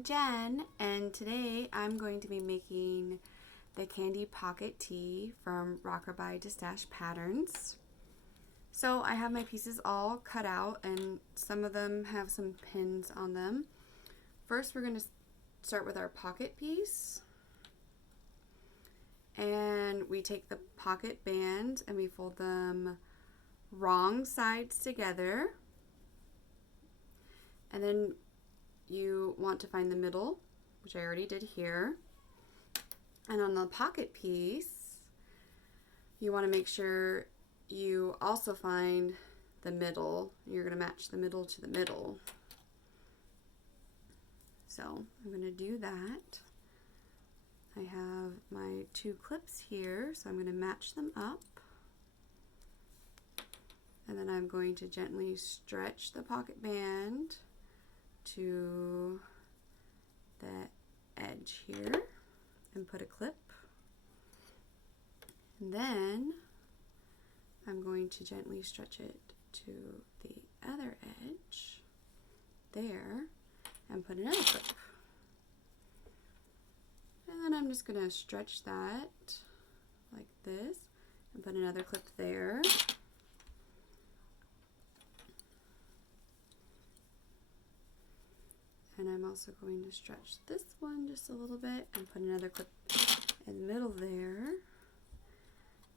I'm Jen, and today I'm going to be making the candy pocket tee from RockerByeDestash Patterns. So I have my pieces all cut out, and some of them have some pins on them. First, we're going to start with our pocket piece, and we take the pocket bands and we fold them wrong sides together, and then you want to find the middle, which I already did here. And on the pocket piece, you want to make sure you also find the middle. You're going to match the middle to the middle. So I'm going to do that. I have my two clips here, so I'm going to match them up. And then I'm going to gently stretch the pocket band to the edge here and put a clip. And then I'm going to gently stretch it to the other edge there and put another clip. And then I'm just going to stretch that like this and put another clip there. And I'm also going to stretch this one just a little bit and put another clip in the middle there.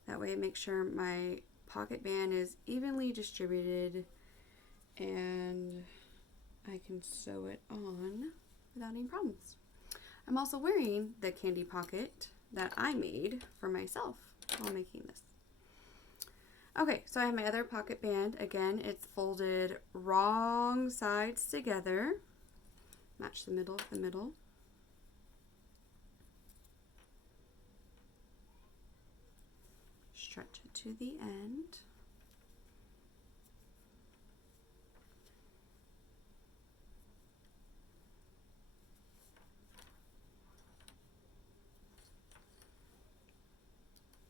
That way it makes sure my pocket band is evenly distributed and I can sew it on without any problems. I'm also wearing the candy pocket that I made for myself while making this. Okay, so I have my other pocket band. Again, it's folded wrong sides together. Match the middle with the middle. Stretch it to the end.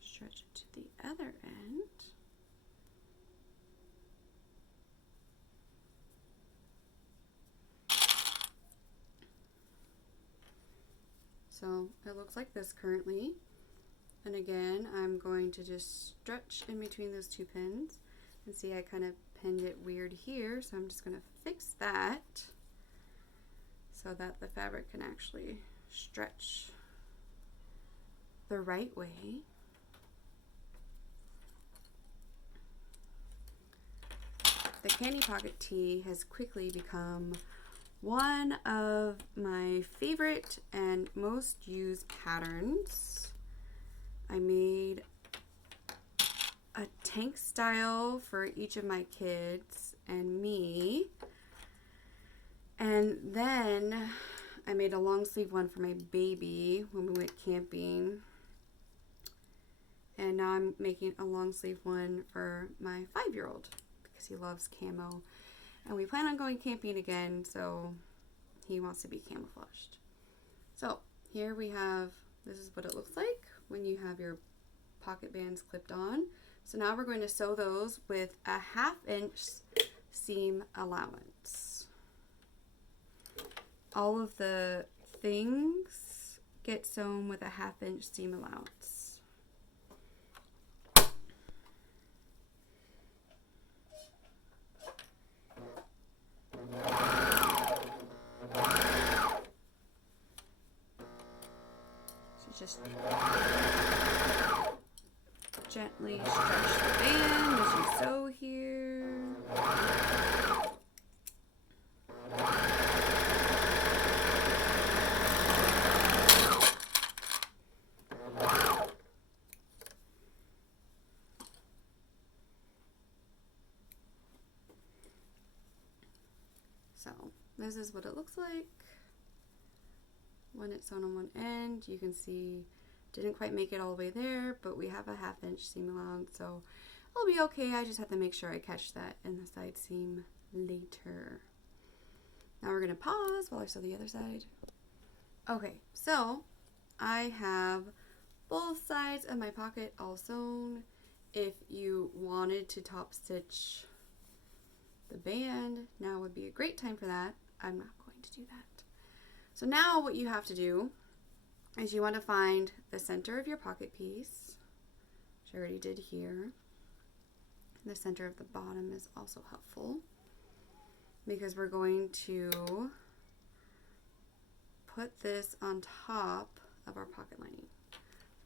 Stretch it to the other end. So it looks like this currently. And again, I'm going to just stretch in between those two pins. And see, I kind of pinned it weird here, so I'm just going to fix that so that the fabric can actually stretch the right way. The candy pocket tee has quickly become one of my favorite and most used patterns. I made a tank style for each of my kids and me, and then I made a long sleeve one for my baby when we went camping, and now I'm making a long sleeve one for my 5-year-old because he loves camo. And we plan on going camping again, so he wants to be camouflaged. So here we have, this is what it looks like when you have your pocket bands clipped on. So now we're going to sew those with a 1/2 inch seam allowance. All of the things get sewn with a 1/2 inch seam allowance. Just gently stretch the band as you sew here. So this is what it looks like. When it's sewn on one end, you can see didn't quite make it all the way there, but we have a 1/2 inch seam allowance, so I'll be okay. I just have to make sure I catch that in the side seam later. Now we're gonna pause while I sew the other side. Okay, so I have both sides of my pocket all sewn. If you wanted to top stitch the band, now would be a great time for that. I'm not going to do that. So now what you have to do is you want to find the center of your pocket piece, which I already did here. The center of the bottom is also helpful because we're going to put this on top of our pocket lining.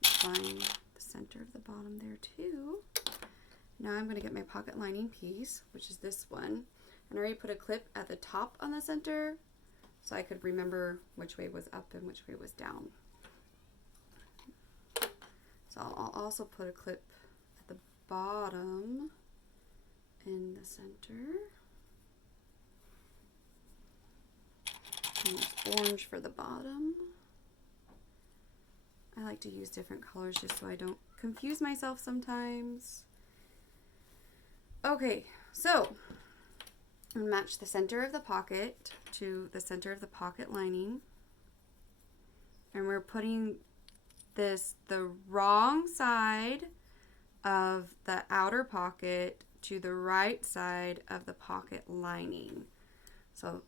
Find the center of the bottom there too. Now I'm going to get my pocket lining piece, which is this one, and I already put a clip at the top on the center so I could remember which way was up and which way was down. So I'll also put a clip at the bottom in the center. And it's orange for the bottom. I like to use different colors just so I don't confuse myself sometimes. Okay, so I'm gonna match the center of the pocket to the center of the pocket lining. And we're putting this the wrong side of the outer pocket to the right side of the pocket lining. So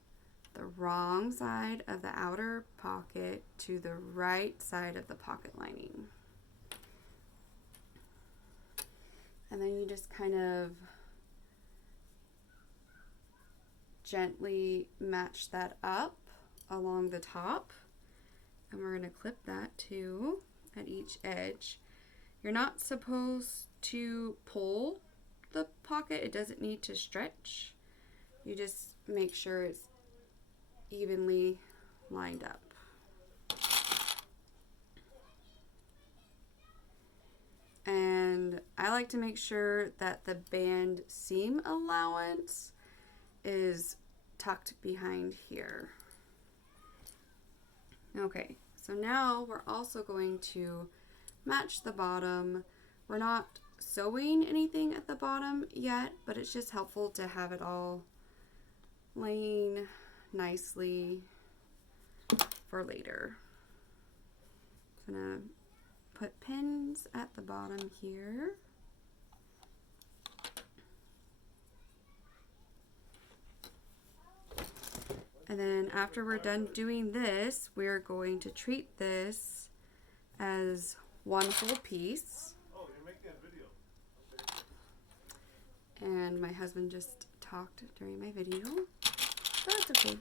the wrong side of the outer pocket to the right side of the pocket lining. And then you just kind of gently match that up along the top. And we're going to clip that too at each edge. You're not supposed to pull the pocket. It doesn't need to stretch. You just make sure it's evenly lined up. And I like to make sure that the band seam allowance is tucked behind here. Okay, so now we're also going to match the bottom. We're not sewing anything at the bottom yet, but it's just helpful to have it all laying nicely for later. I'm gonna put pins at the bottom here. And then after we're done doing this, we're going to treat this as one whole piece. Oh, you're making a video. Okay. And my husband just talked during my video. But that's okay.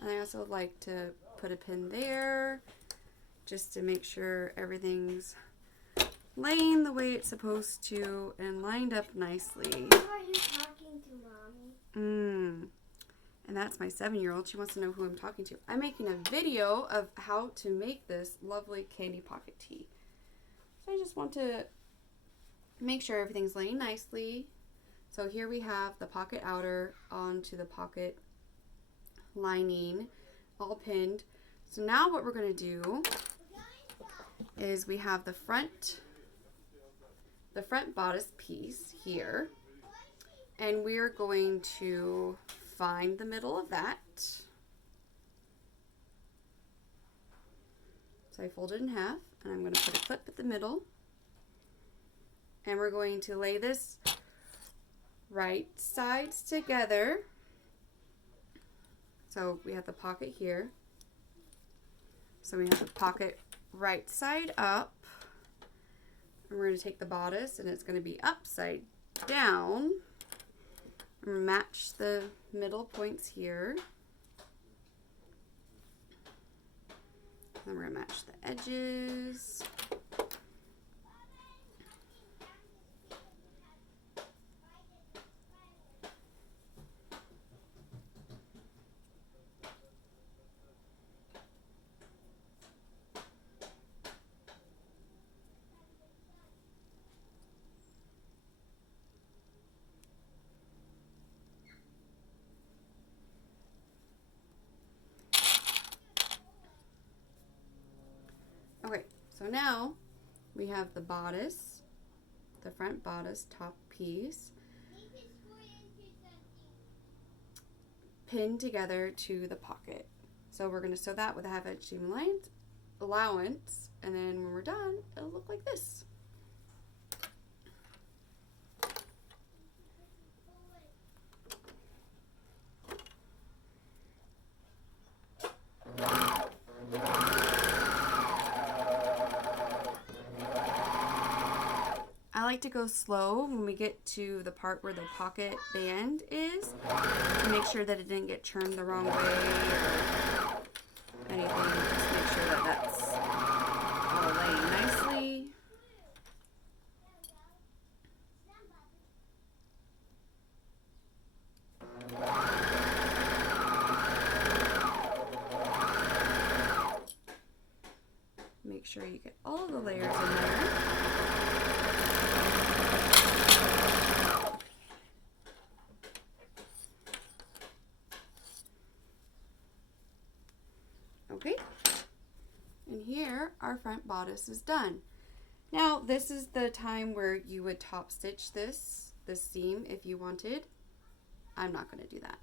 And I also like to put a pin there just to make sure everything's laying the way it's supposed to and lined up nicely. Who are you talking to, Mommy? And that's my 7-year-old. She wants to know who I'm talking to. I'm making a video of how to make this lovely candy pocket tee. So I just want to make sure everything's laying nicely. So here we have the pocket outer onto the pocket lining, all pinned. So now what we're going to do is we have the front bodice piece here, and we're going to find the middle of that. So I fold it in half, and I'm going to put a clip at the middle, and we're going to lay this right sides together. So we have the pocket here. So we have the pocket right side up. And we're going to take the bodice, and it's going to be upside down. And match the middle points here. Then we're going to match the edges. Okay, so now we have the bodice, the front bodice top piece, pinned together to the pocket. So we're going to sew that with a 1/2 inch seam allowance, and then when we're done, it'll look like this. like to go slow when we get to the part where the pocket band is to make sure that it didn't get turned the wrong way or anything. Just make sure that that's all laying nicely. Make sure you get all of the layers in there. Okay, and here our front bodice is done. Now this is the time where you would top stitch this seam if you wanted. I'm not going to do that.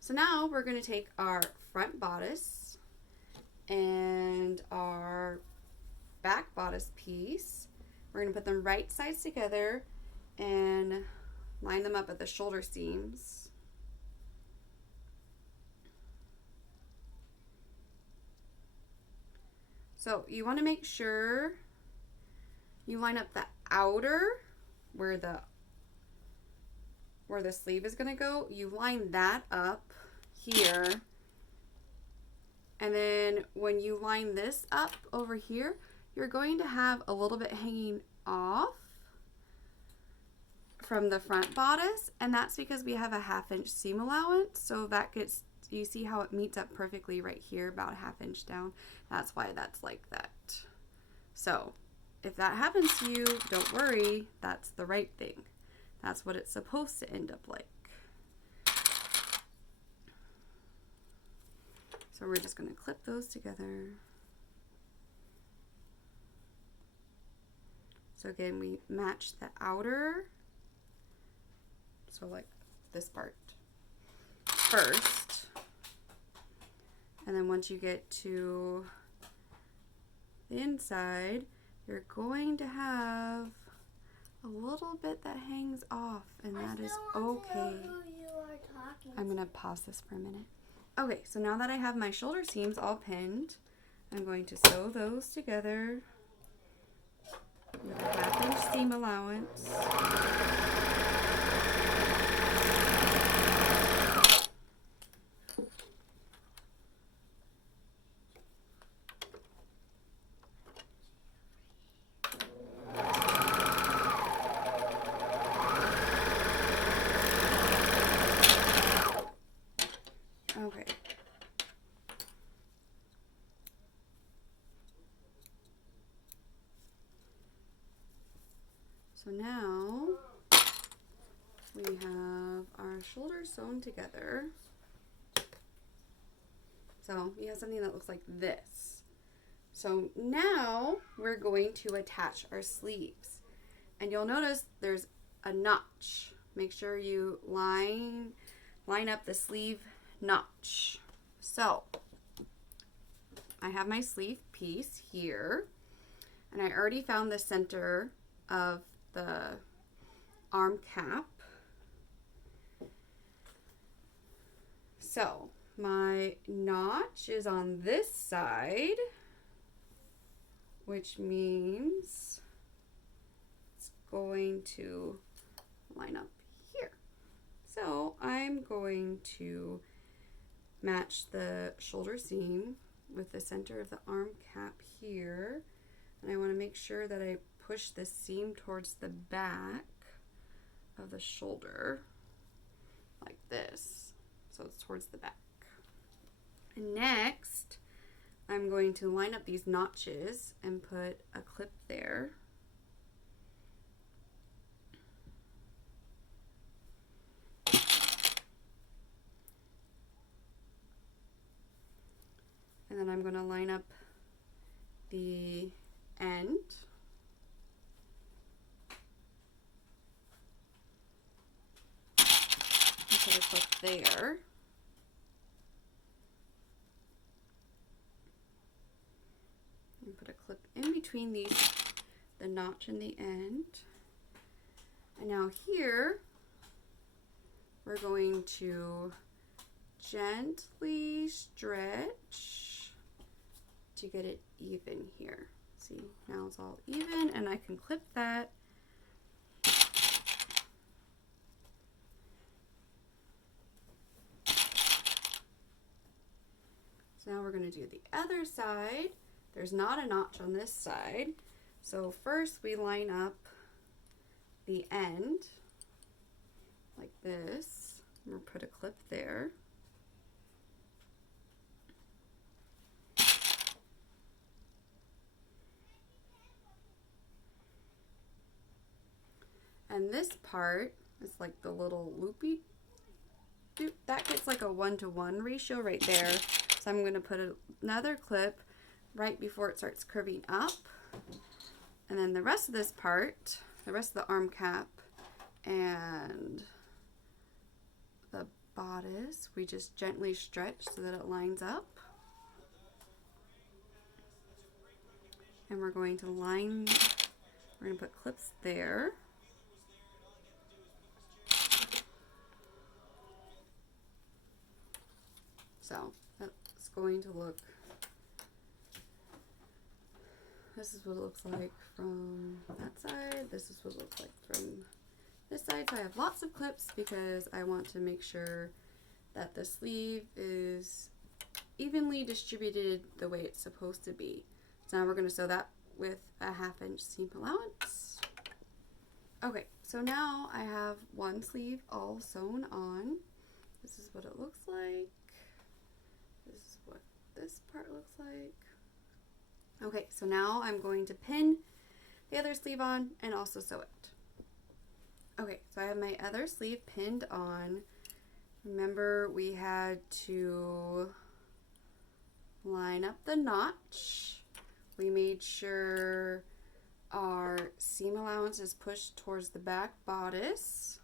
So now we're going to take our front bodice and our back bodice piece. We're going to put them right sides together and line them up at the shoulder seams. So you want to make sure you line up the outer where the sleeve is going to go. You line that up here. And then when you line this up over here, you're going to have a little bit hanging off from the front bodice, and that's because we have a 1/2 inch seam allowance. So that gets, you see how it meets up perfectly right here, about a 1/2 inch down. That's why that's like that. So if that happens to you, don't worry, that's the right thing. That's what it's supposed to end up like. So we're just going to clip those together. So again, we match the outer, so like this part first. And then once you get to the inside, you're going to have a little bit that hangs off, and that is okay. I'm going to pause this for a minute. Okay, so now that I have my shoulder seams all pinned, I'm going to sew those together with a 1/2 inch seam allowance. Okay. So now we have our shoulders sewn together. So you have something that looks like this. So now we're going to attach our sleeves. And you'll notice there's a notch. Make sure you line up the sleeve notch. So I have my sleeve piece here, and I already found the center of the arm cap. So my notch is on this side, which means it's going to line up here. So I'm going to match the shoulder seam with the center of the arm cap here, and I want to make sure that I push this seam towards the back of the shoulder like this, so it's towards the back. And next I'm going to line up these notches and put a clip there. And then I'm going to line up the end. And put a clip there. And put a clip in between these, the notch and the end. And now here, we're going to gently stretch to get it even here. See, now it's all even, and I can clip that So now we're going to do the other side. There's not a notch on this side. So first we line up the end like this. We'll put a clip there. And this part is like the little loopy. That gets like a 1-to-1 ratio right there. So I'm going to put another clip right before it starts curving up. And then the rest of this part, the rest of the arm cap and the bodice, we just gently stretch so that it lines up. And we're going to put clips there. So that's going to look, this is what it looks like from that side. This is what it looks like from this side. So I have lots of clips because I want to make sure that the sleeve is evenly distributed the way it's supposed to be. So now we're going to sew that with a 1/2 inch seam allowance. Okay, so now I have one sleeve all sewn on. This is what it looks like. This is what this part looks like. Okay, so now I'm going to pin the other sleeve on and also sew it. Okay, so I have my other sleeve pinned on. Remember, we had to line up the notch. We made sure our seam allowance is pushed towards the back bodice.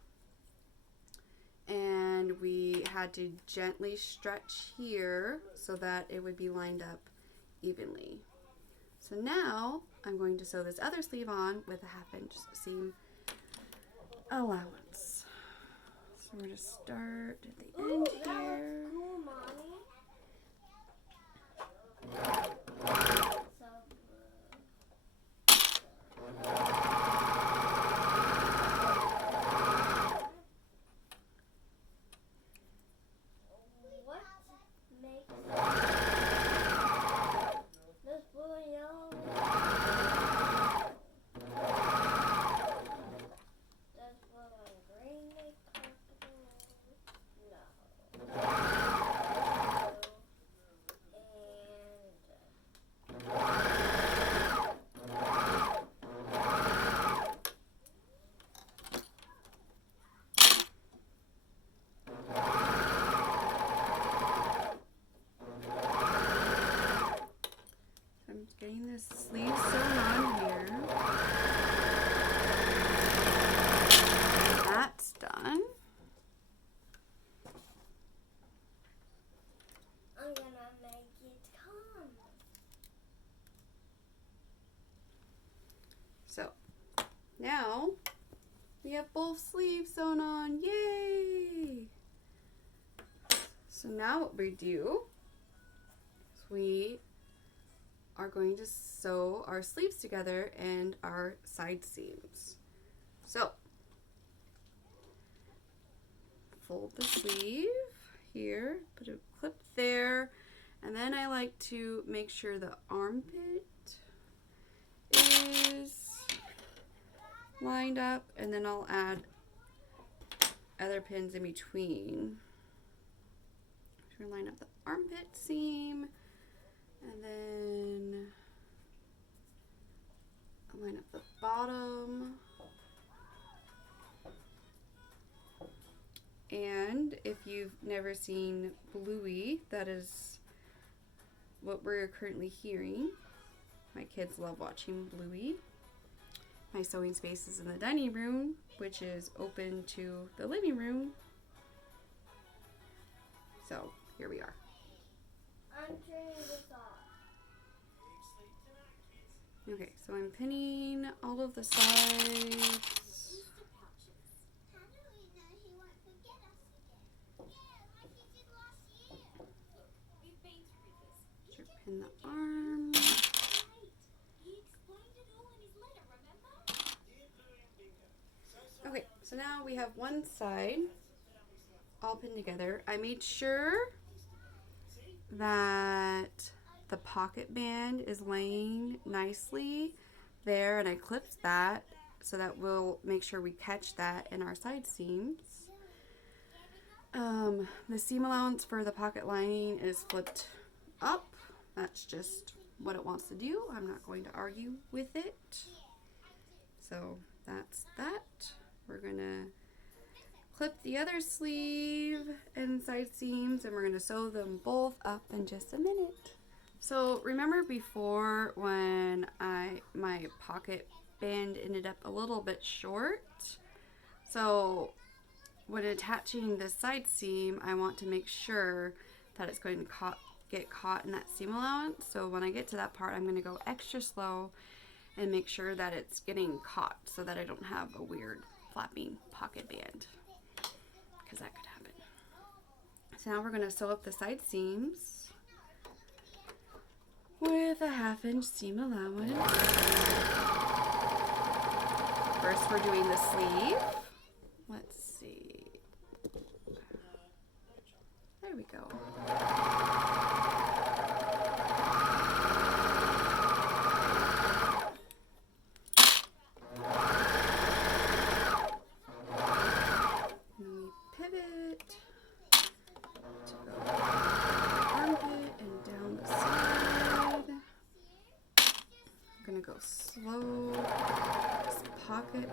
And we had to gently stretch here so that it would be lined up evenly. So now I'm going to sew this other sleeve on with a 1/2 inch seam allowance. So we're going to start at the end here. That looks cool, Mommy. Getting this sleeve sewn on here. That's done. I'm gonna make it come. So now we have both sleeves sewn on. Yay! So now what we do is we are going to sew our sleeves together and our side seams. So fold the sleeve here, put a clip there, and then I like to make sure the armpit is lined up, and then I'll add other pins in between. I'm gonna line up the armpit seam, and then I'll line up the bottom. And if you've never seen Bluey, that is what we're currently hearing. My kids love watching Bluey. My sewing space is in the dining room, which is open to the living room. So here we are. I'm turning this off. Okay, so I'm pinning all of the sides. Pin the arm. Okay, so now we have one side all pinned together. I made sure that the pocket band is laying nicely there, and I clipped that so that we'll make sure we catch that in our side seams. The seam allowance for the pocket lining is flipped up. That's just what it wants to do. I'm not going to argue with it. So that's that. We're gonna clip the other sleeve and side seams, and we're gonna sew them both up in just a minute. So remember before when my pocket band ended up a little bit short? So when attaching the side seam, I want to make sure that it's going to get caught in that seam allowance. So when I get to that part, I'm going to go extra slow and make sure that it's getting caught so that I don't have a weird flapping pocket band, because that could happen. So now we're going to sew up the side seams with a 1/2 inch seam allowance. First we're doing the sleeve. Let's see. There we go. And we pivot to go armpit and down the side. I'm gonna go slow. This pocket.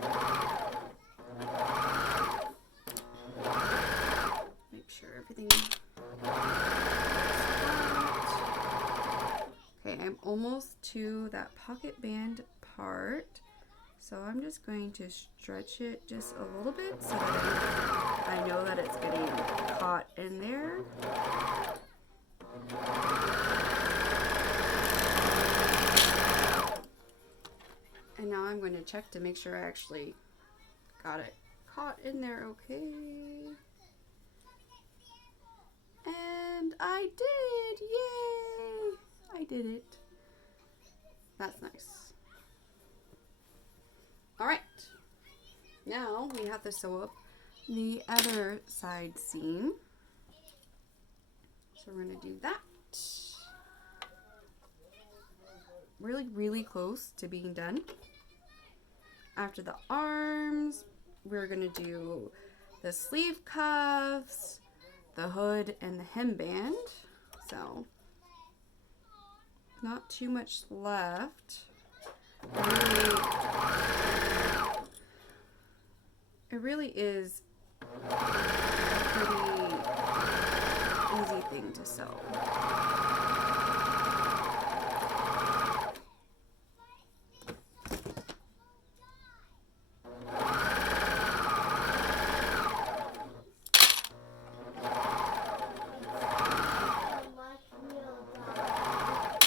Make sure everything is flat. Okay, I'm almost to that pocket band part. So I'm just going to stretch it just a little bit so that I know that it's getting caught in there. And now I'm going to check to make sure I actually got it caught in there okay. And I did! Yay! I did it. That's nice. Alright. Now we have to sew up the other side seam. So we're going to do that. Really close to being done. After the arms, we're going to do the sleeve cuffs, the hood, and the hemband. So, not too much left. It really is a pretty easy thing to sew.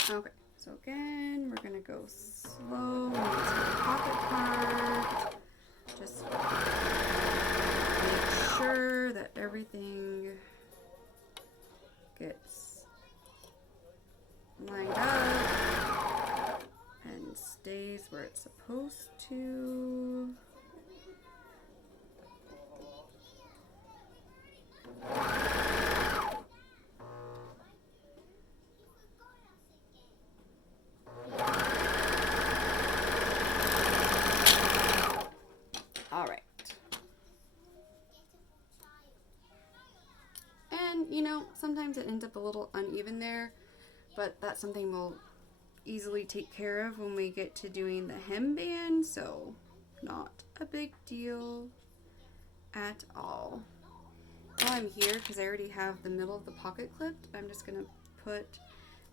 Okay, so again, we're gonna go slow into the pocket part. Just make sure that everything gets lined up and stays where it's supposed to. Alright. And, you know, sometimes it ends up a little uneven there, but that's something we'll easily take care of when we get to doing the hemband, so not a big deal at all. While I'm here, because I already have the middle of the pocket clipped, I'm just going to put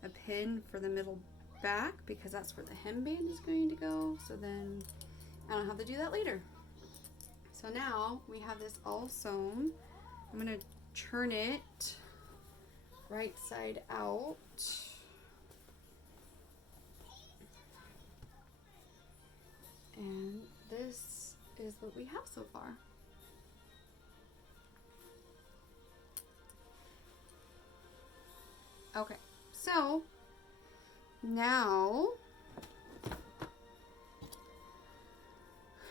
a pin for the middle back because that's where the hemband is going to go, so then I don't have to do that later. So now we have this all sewn. I'm going to turn it right side out. And this is what we have so far. Okay, so now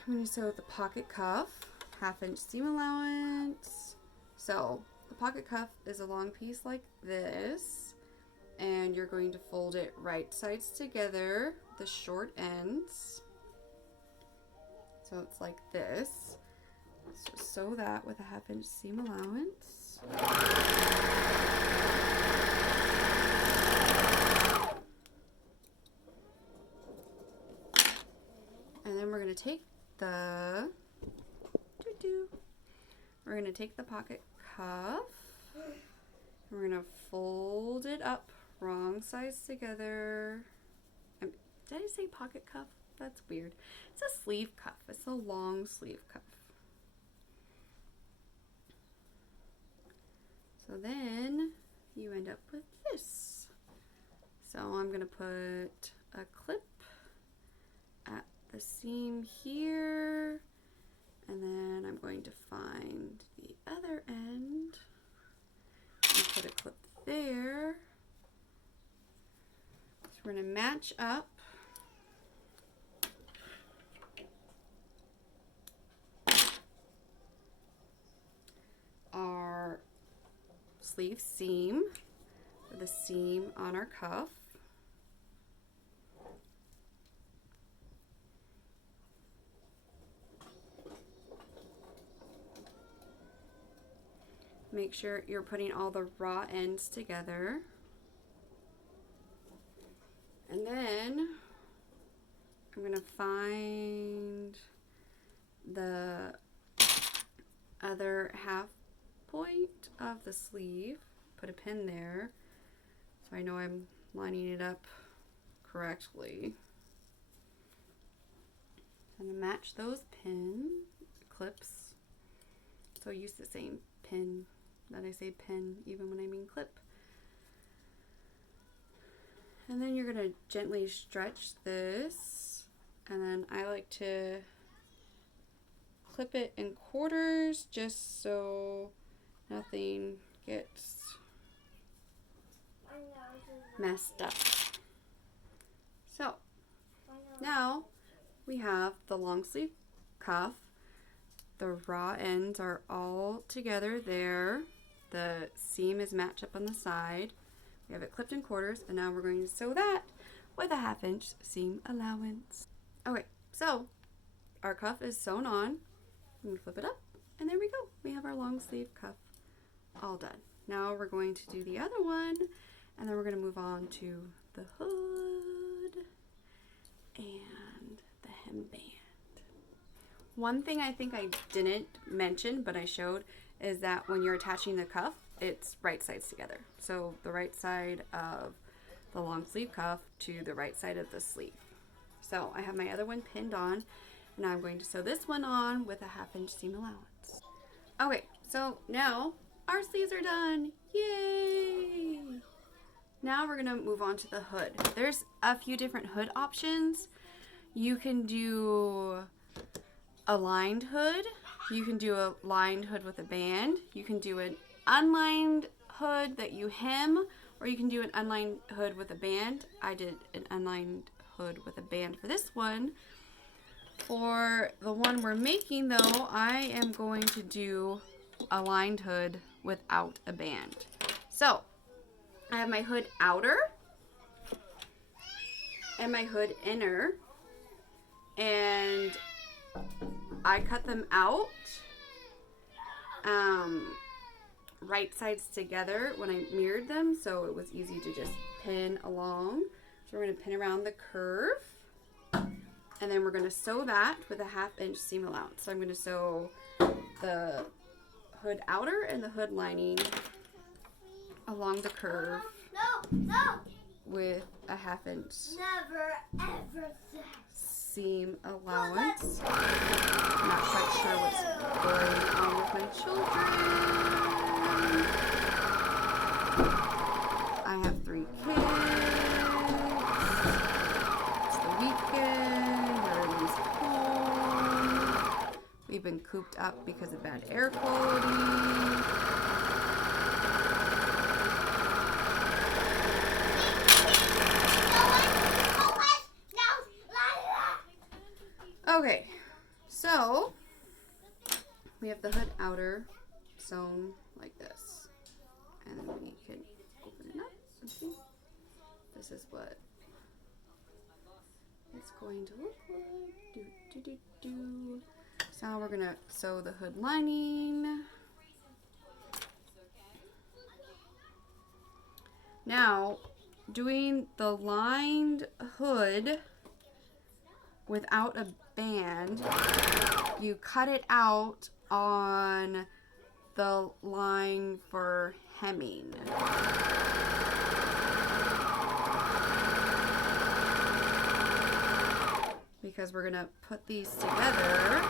I'm going to sew the pocket cuff, 1/2 inch seam allowance. So the pocket cuff is a long piece like this. and you're going to fold it right sides together, the short ends. So it's like this. So sew that with a 1/2 inch seam allowance. And then we're going to take the pocket cuff, and we're going to fold it up wrong sides together. Did I say pocket cuff? That's weird. It's a sleeve cuff. It's a long sleeve cuff. So then you end up with this. So I'm going to put a clip at the seam here, and then I'm going to find the other end and put a clip there. So we're going to match up our sleeve seam for the seam on our cuff. Make sure you're putting all the raw ends together. And then I'm going to find the other 1/2 point of the sleeve, put a pin there so I know I'm lining it up correctly. I'm going to match those pin clips. So use the same pin that I say pin even when I mean clip. And then you're going to gently stretch this, and then I like to clip it in quarters just so nothing gets messed up. So now we have the long sleeve cuff. The raw ends are all together there. The seam is matched up on the side. We have it clipped in quarters, and now we're going to sew that with a 1/2 inch seam allowance. Okay, so our cuff is sewn on. I'm going to flip it up, and there we go. We have our long sleeve cuff all done. Now we're going to do the other one, and then we're going to move on to the hood and the hemband. One thing I think I didn't mention, but I showed, is that when you're attaching the cuff, it's right sides together. So the right side of the long sleeve cuff to the right side of the sleeve. So I have my other one pinned on, and I'm going to sew this one on with a 1/2 inch seam allowance. Okay, so now our sleeves are done. Yay! Now we're gonna move on to the hood. There's a few different hood options. You can do a lined hood. You can do a lined hood with a band. You can do an unlined hood that you hem, or you can do an unlined hood with a band. I did an unlined hood with a band for this one. For the one we're making though, I am going to do a lined hood without a band. So I have my hood outer and my hood inner, and I cut them out right sides together when I mirrored them, so it was easy to just pin along. So we're going to pin around the curve, and then we're going to sew that with a 1/2 inch seam allowance. So I'm going to sew the hood outer and the hood lining along the curve with a 1/2 inch seam allowance. I'm not quite sure what's going on with my children. I have 3 kids. It's the weekend. Everyone's home. We've been cooped up because of bad air quality. Okay, so we have the hood outer sewn like this, and then we can open it up and see. going to look like. So now we're gonna sew the hood lining. Now, doing the lined hood without a band, you cut it out on the line for hemming. Because we're gonna put these together.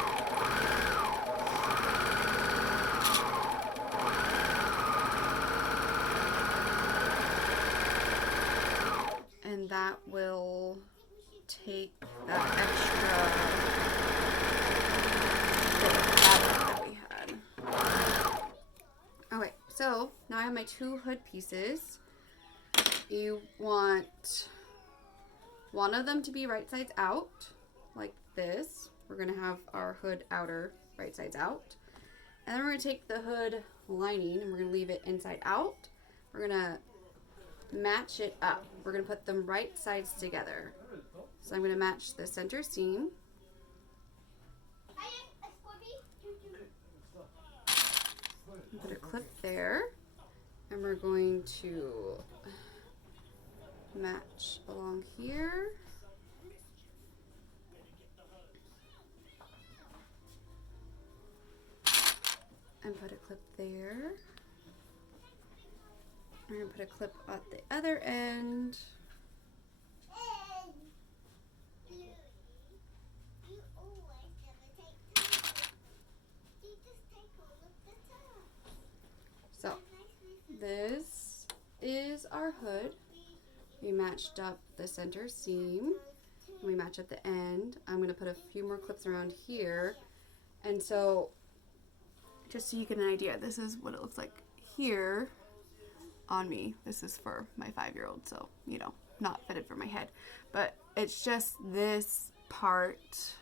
And that will take that extra bit of fabric that we had. Okay, so now I have my 2 hood pieces. You want one of them to be right sides out, like this. We're gonna have our hood outer right sides out. And then we're gonna take the hood lining and we're gonna leave it inside out. We're gonna match it up. We're going to put them right sides together. So I'm going to match the center seam. Put a clip there. And we're going to match along here. And put a clip there. I'm going to put a clip at the other end. So, this is our hood. We matched up the center seam. We match up the end. I'm going to put a few more clips around here. And so, just so you get an idea, this is what it looks like here. On me. This is for my 5-year-old, so you know, not fitted for my head, but it's just this part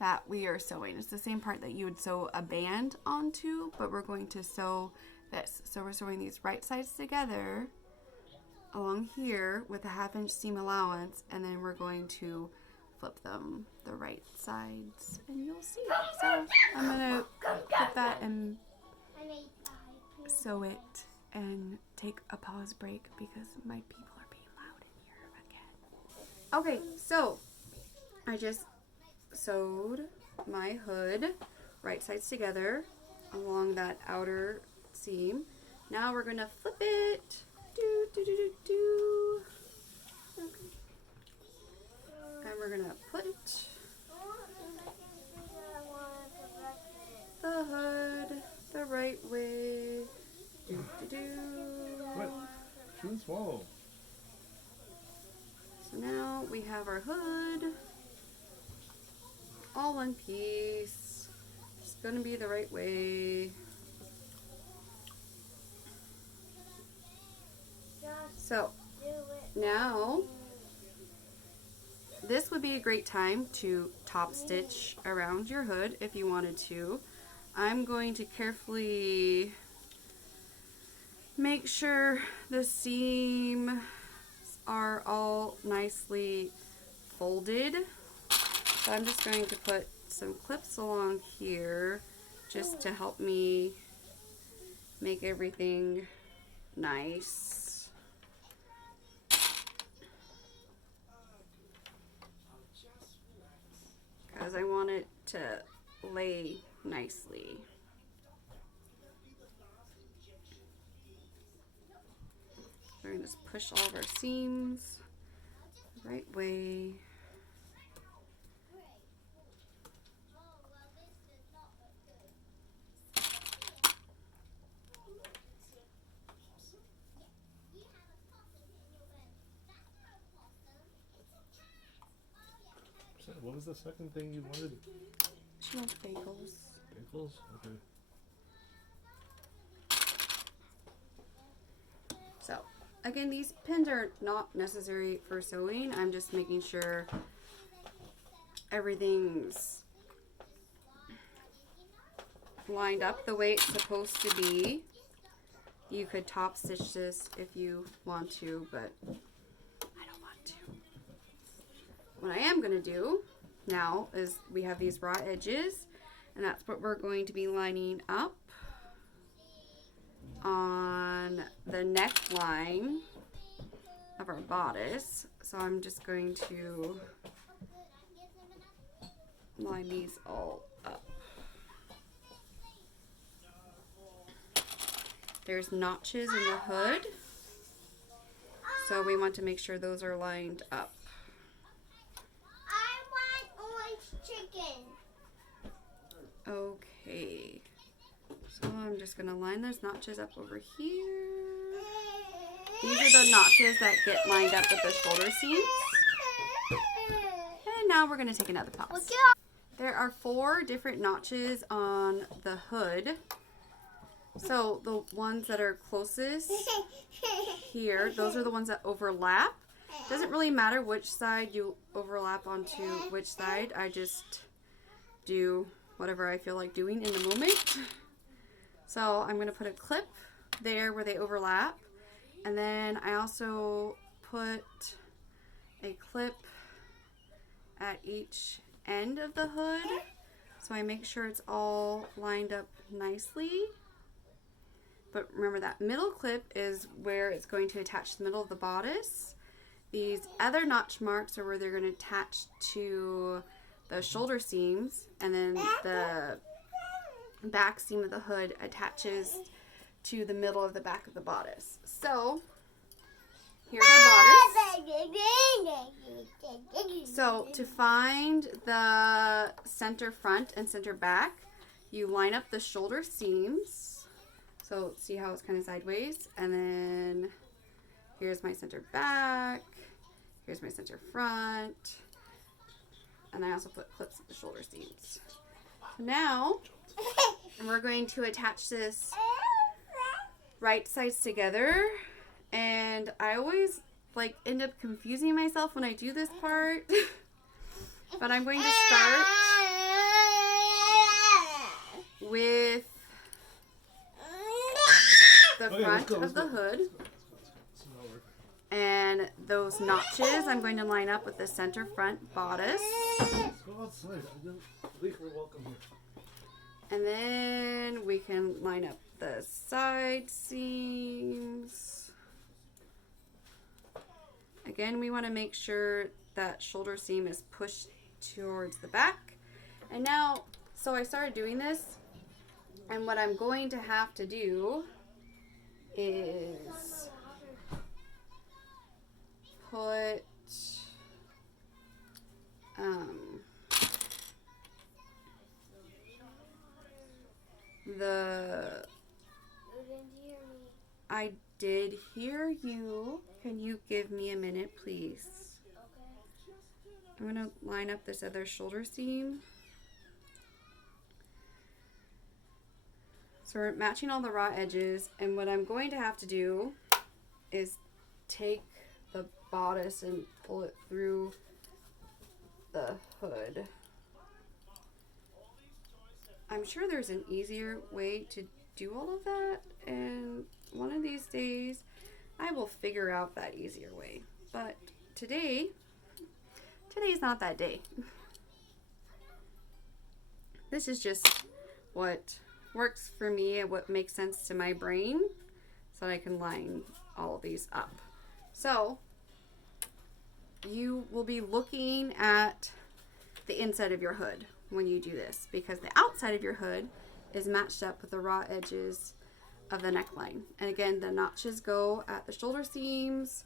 that we are sewing. It's the same part that you would sew a band onto, but we're going to sew this. So we're sewing these right sides together along here with a 1/2 inch seam allowance, and then we're going to flip them the right sides and you'll see. So I'm gonna put that and sew it and take a pause break because my people are being loud in here again. Okay, so I just sewed my hood right sides together along that outer seam. Now we're gonna flip it. Okay. And we're gonna put the hood the right way. What? Shouldn't swallow. So now we have our hood all one piece. It's gonna be the right way. So now this would be a great time to top stitch around your hood if you wanted to. I'm going to carefully make sure the seams are all nicely folded. So I'm just going to put some clips along here just to help me make everything nice. Because I want it to lay nicely. We're going to just push all of our seams the right way. What was the second thing you wanted? She wants bagels. Bagels? Okay. So, again, these pins are not necessary for sewing. I'm just making sure everything's lined up the way it's supposed to be. You could top stitch this if you want to, but I don't want to. what I am going to do now is we have these raw edges, and that's what we're going to be lining up on the neckline of our bodice. So I'm just going to line these all up. There's notches in the hood, so we want to make sure those are lined up. I want orange chicken. Okay, so I'm just going to line those notches up over here. These are the notches that get lined up with the shoulder seams. And now we're going to take another pause. There are 4 different notches on the hood. So the ones that are closest here, those are the ones that overlap. Doesn't really matter which side you overlap onto which side. I just do whatever I feel like doing in the moment. So I'm going to put a clip there where they overlap. And then I also put a clip at each end of the hood. So I make sure it's all lined up nicely. But remember, that middle clip is where it's going to attach the middle of the bodice. These other notch marks are where they're going to attach to the shoulder seams, and then the back seam of the hood attaches to the middle of the back of the bodice. So here's our bodice. So to find the center front and center back, you line up the shoulder seams. So see how it's kind of sideways, and then here's my center back, here's my center front, and I also put clips at the shoulder seams. So now we're going to attach this right sides together, and I always like end up confusing myself when I do this part, but I'm going to start with the front of the hood, and those notches I'm going to line up with the center front bodice. Let's go outside. Lycra, welcome here. And then we can line up the side seams. Again, we want to make sure that shoulder seam is pushed towards the back. And now, so I started doing this, and what I'm going to have to do is put I did hear you. Can you give me a minute, please? I'm going to line up this other shoulder seam. So we're matching all the raw edges, and what I'm going to have to do is take the bodice and pull it through the hood. I'm sure there's an easier way to do all of that, and one of these days I will figure out that easier way. But today's not that day. This is just what works for me and what makes sense to my brain, so that I can line all of these up. So you will be looking at the inside of your hood when you do this, because the outside of your hood is matched up with the raw edges of the neckline. And again, the notches go at the shoulder seams,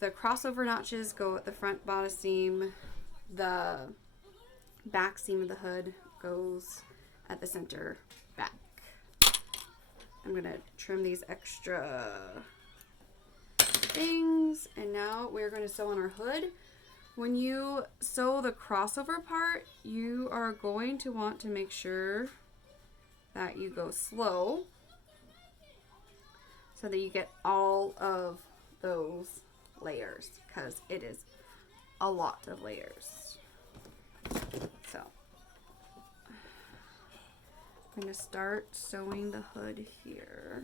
the crossover notches go at the front bodice seam, the back seam of the hood goes at the center back. I'm gonna trim these extra things, and now we're going to sew on our hood. When you sew the crossover part, you are going to want to make sure that you go slow so that you get all of those layers, because it is a lot of layers. So I'm going to start sewing the hood here.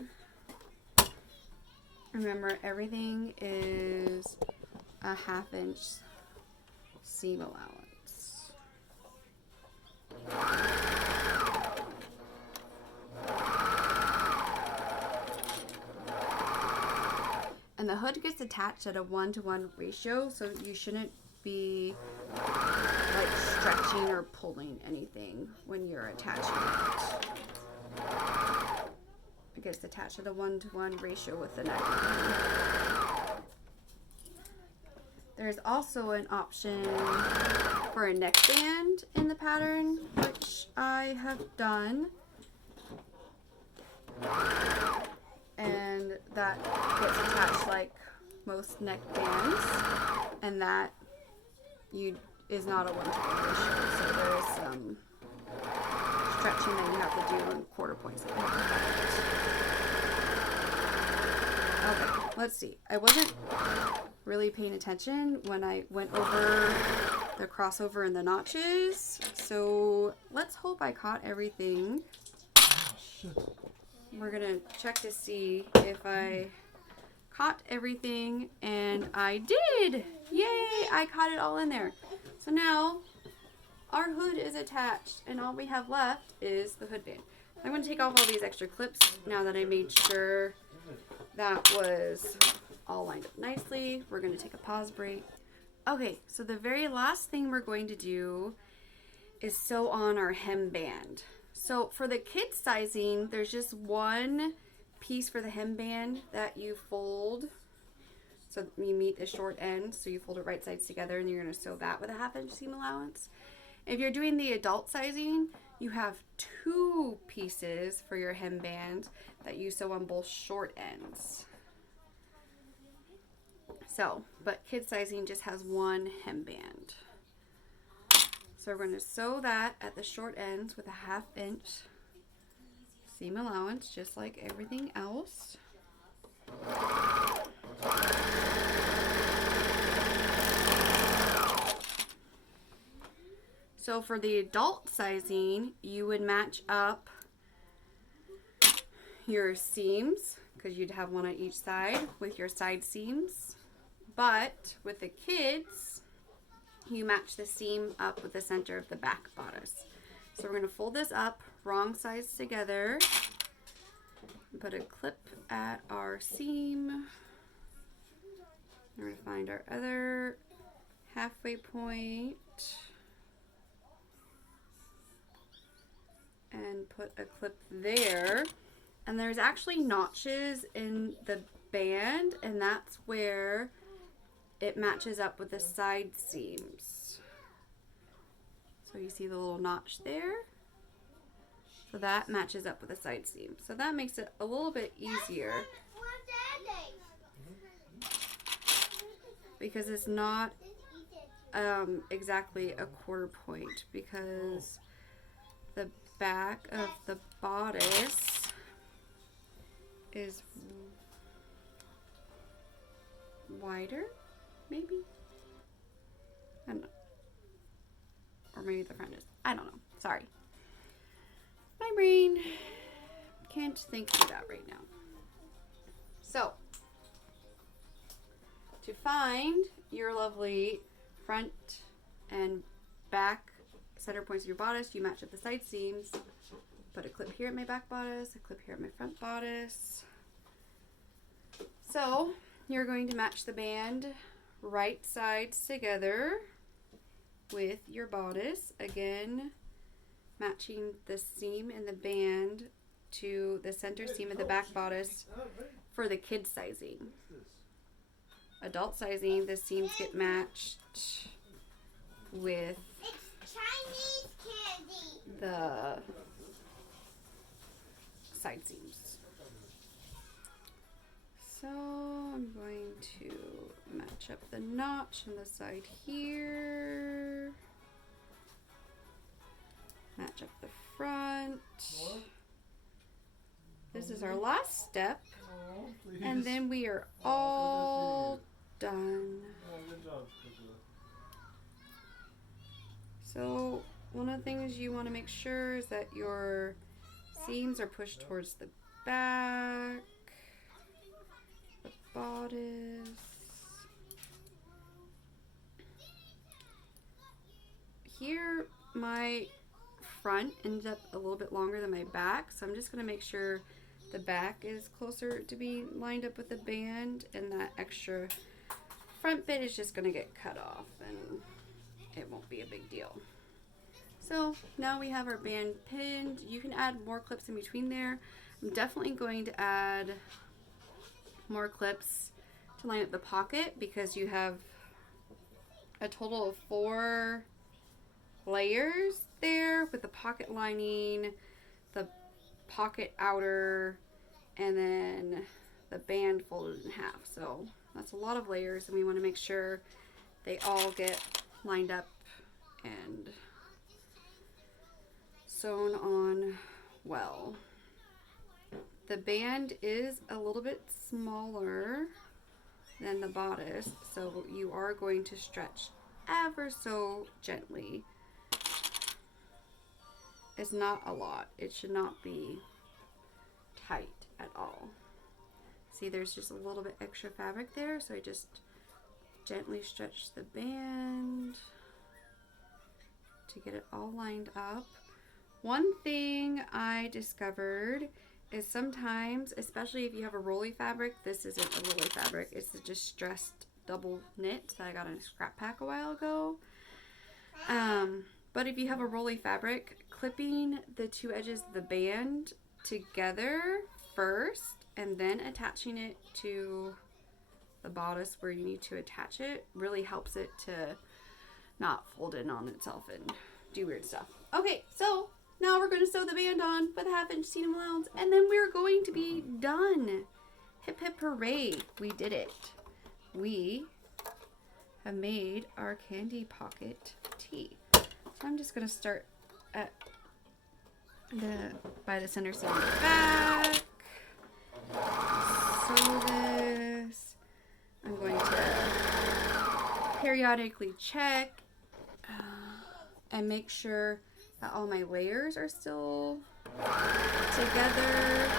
Remember, everything is a 1/2 inch seam allowance. And the hood gets attached at a 1-to-1 ratio, so you shouldn't be like stretching or pulling anything when you're attaching it. It gets attached at a 1-to-1 ratio with the neck. There's also an option for a neckband in the pattern, which I have done. And that gets attached like most neckbands, and that is not a 1-to-1 ratio, so there is some stretching that you have to do and quarter points that you have to find. Okay, let's see. I wasn't really paying attention when I went over the crossover and the notches, so let's hope I caught everything. We're gonna check to see if I caught everything, and I did! Yay! I caught it all in there. So now our hood is attached, and all we have left is the hood band. I'm going to take off all these extra clips now that I made sure that was all lined up nicely. We're going to take a pause break. Okay, so the very last thing we're going to do is sew on our hem band. So for the kids sizing, there's just one piece for the hem band that you fold. So you meet the short end, so you fold it right sides together, and you're going to sew that with a 1/2 inch seam allowance. If you're doing the adult sizing, you have 2 pieces for your hem band that you sew on both short ends. So, but kid sizing just has one hem band. So we're going to sew that at the short ends with a 1/2 inch seam allowance, just like everything else. So for the adult sizing, you would match up your seams, because you'd have one on each side with your side seams. But with the kids, you match the seam up with the center of the back bodice. So we're going to fold this up, wrong sides together, and put a clip at our seam. We're going to find our other halfway point and put a clip there. And there's actually notches in the band, and that's where it matches up with the side seams. So you see the little notch there? So that matches up with the side seam. So that makes it a little bit easier, because it's not exactly a quarter point, because the back of the bodice is wider, maybe? I don't know. Or maybe the front is. I don't know. Sorry. My brain can't think through that right now. So, to find your lovely front and back center points of your bodice, you match up the side seams. Put a clip here at my back bodice, a clip here at my front bodice. So, you're going to match the band right sides together with your bodice. Again, matching the seam in the band to the center seam of the back bodice for the kid sizing. Adult sizing, the seams get matched with Chinese candy. the side seams. So I'm going to match up the notch on the side here. Match up the front. This is our last step. And then we are all done. So one of the things you want to make sure is that your seams are pushed towards the back, the bodice, front ended up a little bit longer than my back, so I'm just going to make sure the back is closer to be lined up with the band, and that extra front bit is just going to get cut off and it won't be a big deal. So now we have our band pinned. You can add more clips in between there. I'm definitely going to add more clips to line up the pocket because you have a total of 4 layers there with the pocket lining, the pocket outer, and then the band folded in half. So that's a lot of layers, and we want to make sure they all get lined up and sewn on well. The band is a little bit smaller than the bodice, so you are going to stretch ever so gently. It's not a lot. It should not be tight at all. See, there's just a little bit extra fabric there, so I just gently stretch the band to get it all lined up. One thing I discovered is sometimes, especially if you have a rolly fabric, this isn't a rolly fabric, it's a distressed double knit that I got in a scrap pack a while ago. But if you have a rolly fabric, clipping the 2 edges of the band together first and then attaching it to the bodice where you need to attach it really helps it to not fold in on itself and do weird stuff. Okay, so now we're going to sew the band on with a 1/2-inch seam allowance, and then we're going to be done. Hip hip hooray, we did it. We have made our candy pocket tee. So I'm just going to start at by the center seam back. Sew this. I'm going to periodically check and make sure that all my layers are still together.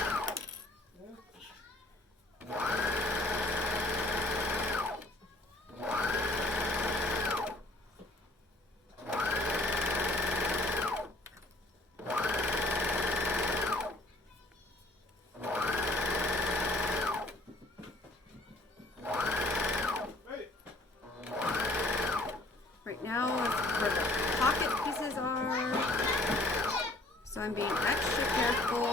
Right now is where the pocket pieces are, so I'm being extra careful.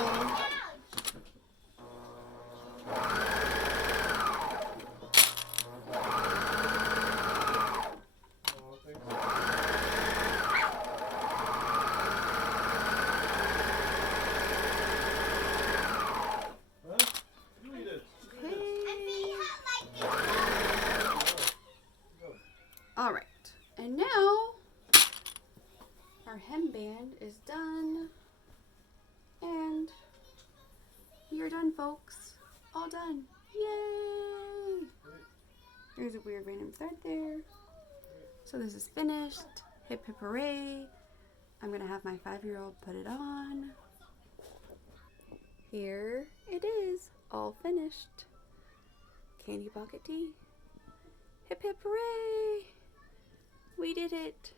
Alright, and now our hemband is done, and you're done, folks. All done. Yay! There's a weird random thread there. So this is finished. Hip hip hooray. I'm going to have my 5-year-old put it on. Here it is, all finished. Candy pocket tee. Hip hip hooray! We did it!